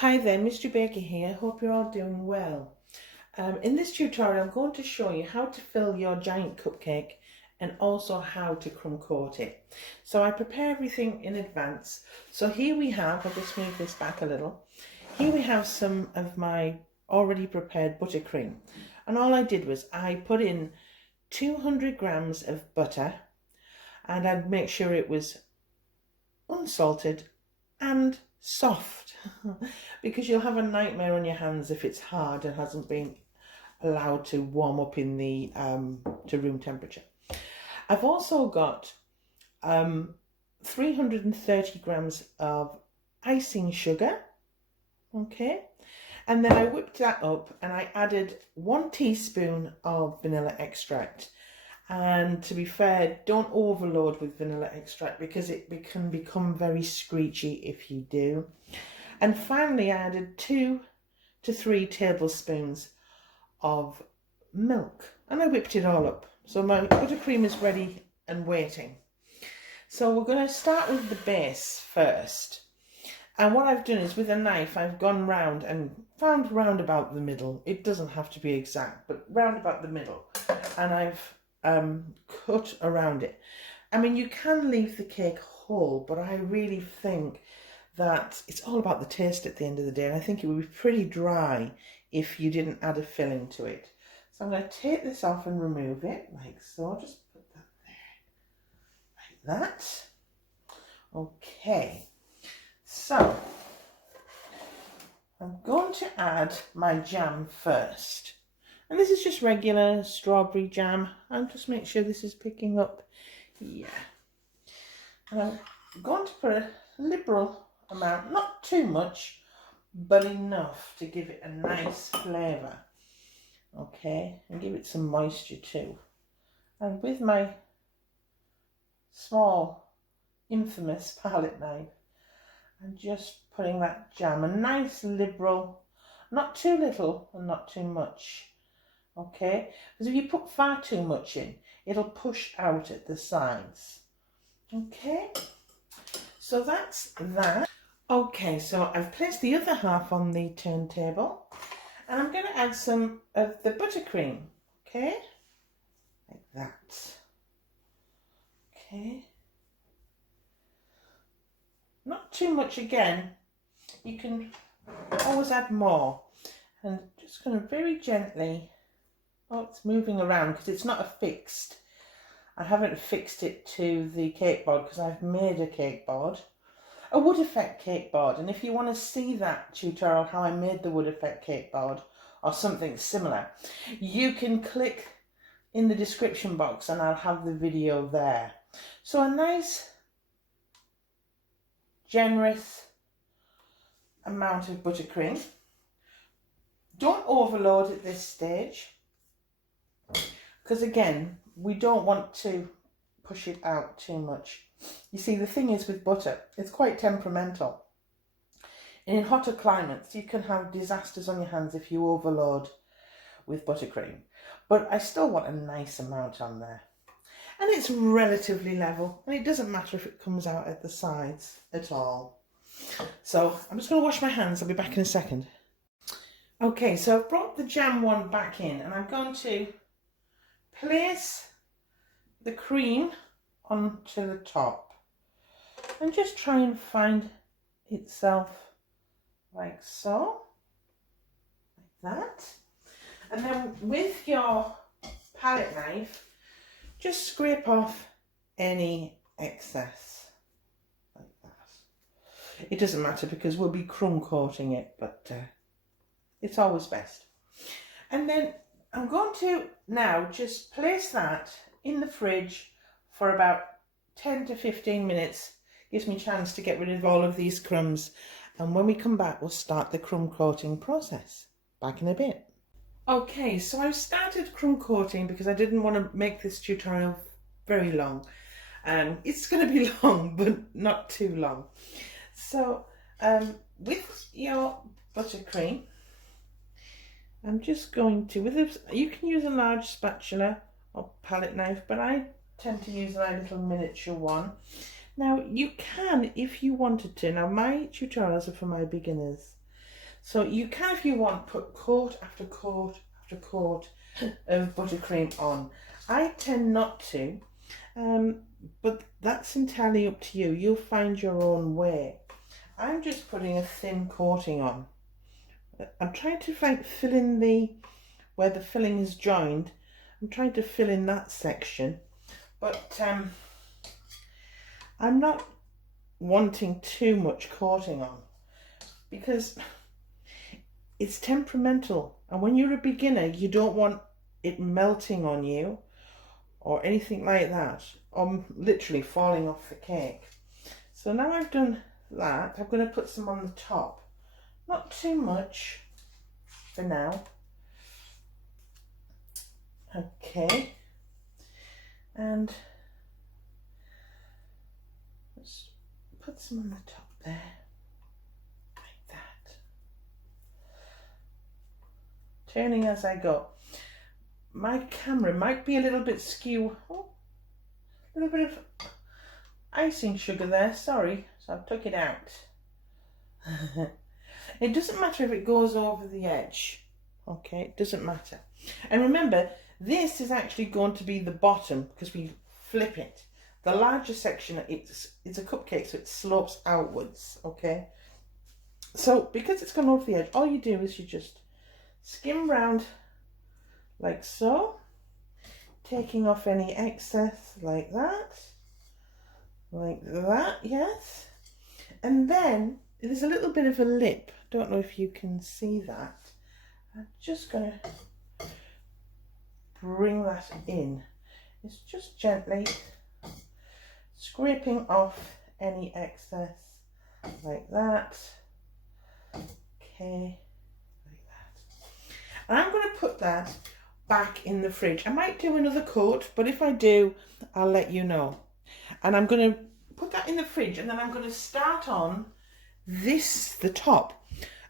Hi there, Mr. Baker here. Hope you're all doing well. In this tutorial, I'm going to show you how to fill your giant cupcake and also how to crumb coat it. So I prepare everything in advance. So here we have, I'll just move this back a little. Here we have some of my already prepared buttercream. And all I did was I put in 200 grams of butter, and I'd make sure it was unsalted and soft because you'll have a nightmare on your hands if it's hard and hasn't been allowed to warm up in the to room temperature. I've also got 330 grams of icing sugar, okay, and then I whipped that up and I added 1 teaspoon of vanilla extract. And to be fair, don't overload with vanilla extract because it can become very screechy if you do. And finally, I added 2 to 3 tablespoons of milk, and I whipped it all up. So my buttercream is ready and waiting. So we're going to start with the base first. And what I've done is with a knife, I've gone round and found round about the middle. It doesn't have to be exact, but round about the middle. And I've cut around it. I mean, you can leave the cake whole, but I really think that it's all about the taste at the end of the day, and I think it would be pretty dry if you didn't add a filling to it. So I'm going to take this off and remove it like so. Just put that there like that. Okay, so I'm going to add my jam first. And this is just regular strawberry jam. I'll just make sure this is picking up. Yeah. And I'm going to put a liberal amount, not too much, but enough to give it a nice flavour. Okay, and give it some moisture too. And with my small, infamous palette knife, I'm just putting that jam, a nice liberal, not too little and not too much. Okay, because if you put far too much in, it'll push out at the sides. Okay, so that's that. Okay, so I've placed the other half on the turntable, and I'm going to add some of the buttercream. Okay, like that. Okay, not too much again. You can always add more, and just going to very gently. Oh, it's moving around because it's not affixed. I haven't fixed it to the cake board because I've made a cake board, a wood effect cake board. And if you want to see that tutorial, how I made the wood effect cake board or something similar, you can click in the description box and I'll have the video there. So a nice, generous amount of buttercream. Don't overload at this stage, because again, we don't want to push it out too much. You see, the thing is with butter, it's quite temperamental. And in hotter climates, you can have disasters on your hands if you overload with buttercream. But I still want a nice amount on there. And it's relatively level, and it doesn't matter if it comes out at the sides at all. So I'm just going to wash my hands. I'll be back in a second. Okay, so I've brought the jam one back in, and I'm going to place the cream onto the top and just try and find itself like so, like that. And then with your palette knife, just scrape off any excess like that. It doesn't matter because we'll be crumb coating it, but it's always best. And then I'm going to now just place that in the fridge for about 10 to 15 minutes. Gives me a chance to get rid of all of these crumbs. And when we come back, we'll start the crumb coating process. Back in a bit. Okay, so I've started crumb coating because I didn't want to make this tutorial very long. It's going to be long, but not too long. So with your buttercream, I'm just going to, you can use a large spatula or palette knife, but I tend to use my little miniature one. Now you can, if you wanted to, now my tutorials are for my beginners, So you can, if you want, put coat after coat after coat of buttercream on. I tend not to, but that's entirely up to you. You'll find your own way. I'm just putting a thin coating on. I'm trying to fill in where the filling is joined. I'm trying to fill in that section, but I'm not wanting too much coating on because it's temperamental, and when you're a beginner you don't want it melting on you or anything like that, or literally falling off the cake. So now I've done that, I'm going to put some on the top. Not too much for now. Okay, and let's put some on the top there, like that. Turning as I go. My camera might be a little bit skew. Oh, a little bit of icing sugar there, sorry, so I've took it out. It doesn't matter if it goes over the edge, okay, it doesn't matter. And remember, this is actually going to be the bottom because we flip it. The larger section, it's a cupcake, so it slopes outwards, okay? So because it's gone over the edge, all you do is you just skim round like so, taking off any excess like that, yes. And then there's a little bit of a lip. Don't know if you can see that. I'm just going to bring that in. It's just gently scraping off any excess like that. Okay, like that. And I'm going to put that back in the fridge. I might do another coat, but if I do, I'll let you know. And I'm going to put that in the fridge, and then I'm going to start on the top.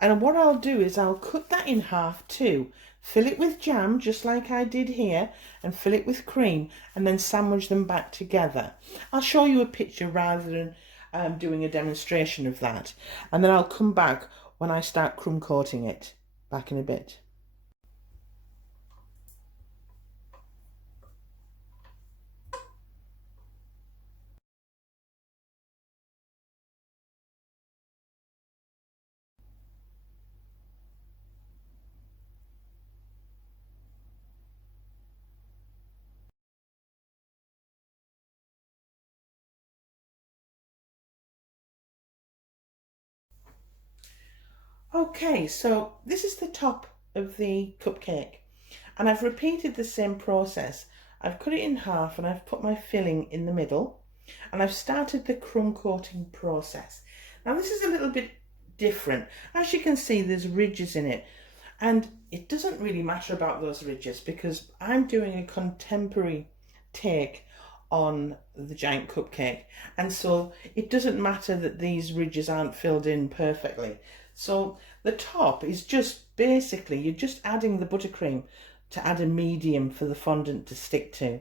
And what I'll do is I'll cut that in half too. Fill it with jam, just like I did here, and fill it with cream, and then sandwich them back together. I'll show you a picture rather than doing a demonstration of that. And then I'll come back when I start crumb coating it. Back in a bit. Okay, so this is the top of the cupcake, and I've repeated the same process. I've cut it in half and I've put my filling in the middle, and I've started the crumb coating process. Now this is a little bit different. As you can see, there's ridges in it, and it doesn't really matter about those ridges because I'm doing a contemporary take on the giant cupcake, and so it doesn't matter that these ridges aren't filled in perfectly. So the top is just basically, you're just adding the buttercream to add a medium for the fondant to stick to.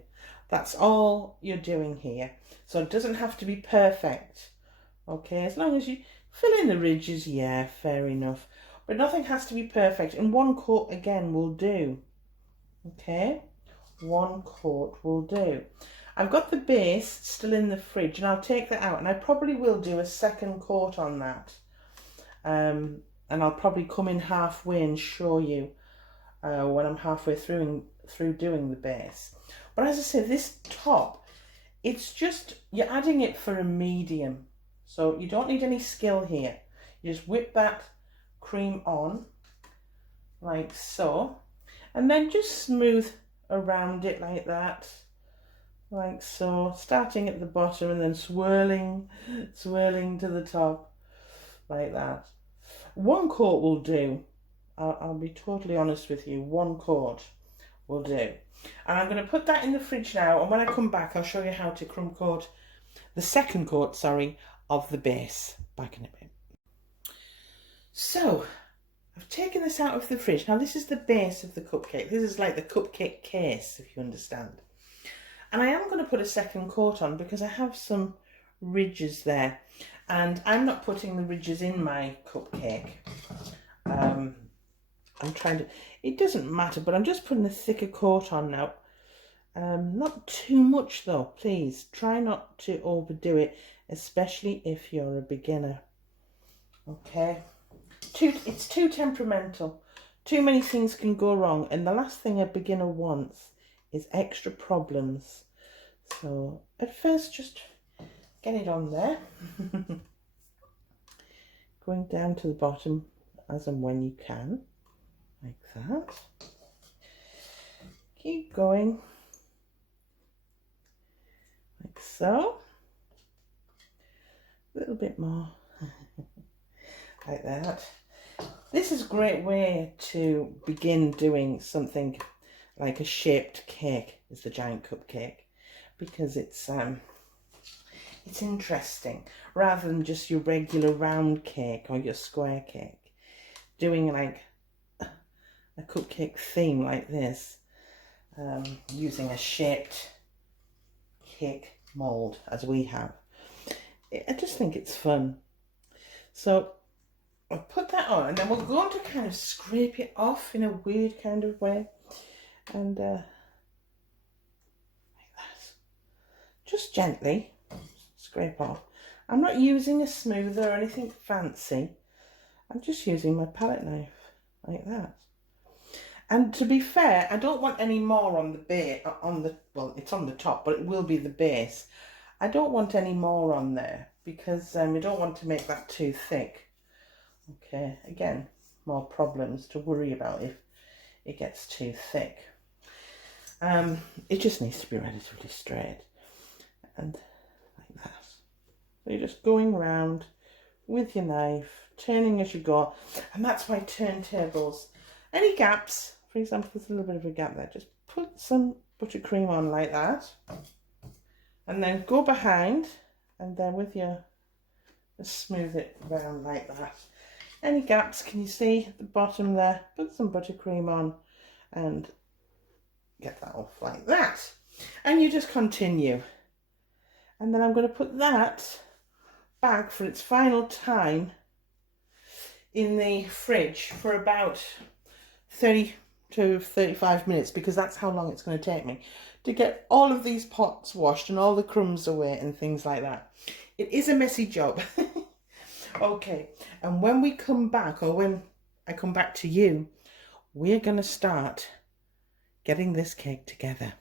That's all you're doing here. So it doesn't have to be perfect. Okay, as long as you fill in the ridges, yeah, fair enough. But nothing has to be perfect, and one coat again will do. Okay, one coat will do. I've got the base still in the fridge, and I'll take that out, and I probably will do a second coat on that. And I'll probably come in halfway and show you when I'm halfway through doing the base. But as I said, this top, it's just, you're adding it for a medium. So you don't need any skill here. You just whip that cream on like so, and then just smooth around it like that, like so, starting at the bottom and then swirling to the top like that. One coat will do. I'll be totally honest with you, one coat will do. And I'm going to put that in the fridge now, and when I come back I'll show you how to crumb coat the second coat, sorry, of the base. Back in a bit. So I've taken this out of the fridge. Now this is the base of the cupcake. This is like the cupcake case, if you understand. And I am going to put a second coat on because I have some ridges there, and I'm not putting the ridges in my cupcake. I'm trying to, it doesn't matter, but I'm just putting a thicker coat on now. Not too much though, please. Try not to overdo it, especially if you're a beginner. Okay, it's too temperamental. Too many things can go wrong, and the last thing a beginner wants is extra problems. So at first, just get it on there. Going down to the bottom as and when you can, like that. Keep going, like so. A little bit more, like that. This is a great way to begin doing something like a shaped cake, is the giant cupcake, because it's interesting rather than just your regular round cake or your square cake. Doing like a cupcake theme like this, using a shaped cake mold as we have. I just think it's fun. So I'll put that on, and then we're going to kind of scrape it off in a weird kind of way, and like that. Just gently scrape off. I'm not using a smoother or anything fancy. I'm just using my palette knife like that. And to be fair, I don't want any more on the base, well, it's on the top, but it will be the base. I don't want any more on there because we don't want to make that too thick. Okay, again, more problems to worry about if it gets too thick. It just needs to be relatively straight, and like that. So you're just going round with your knife, turning as you go, and that's why turntables. Any gaps, for example, there's a little bit of a gap there, just put some buttercream on like that, and then go behind, and then with your, just smooth it around like that. Any gaps, can you see at the bottom there? Put some buttercream on and get that off like that. And you just continue. And then I'm going to put that back for its final time in the fridge for about 30 to 35 minutes, because that's how long it's going to take me to get all of these pots washed and all the crumbs away and things like that. It is a messy job. Okay, and when we come back, or when I come back to you, we're going to start getting this cake together.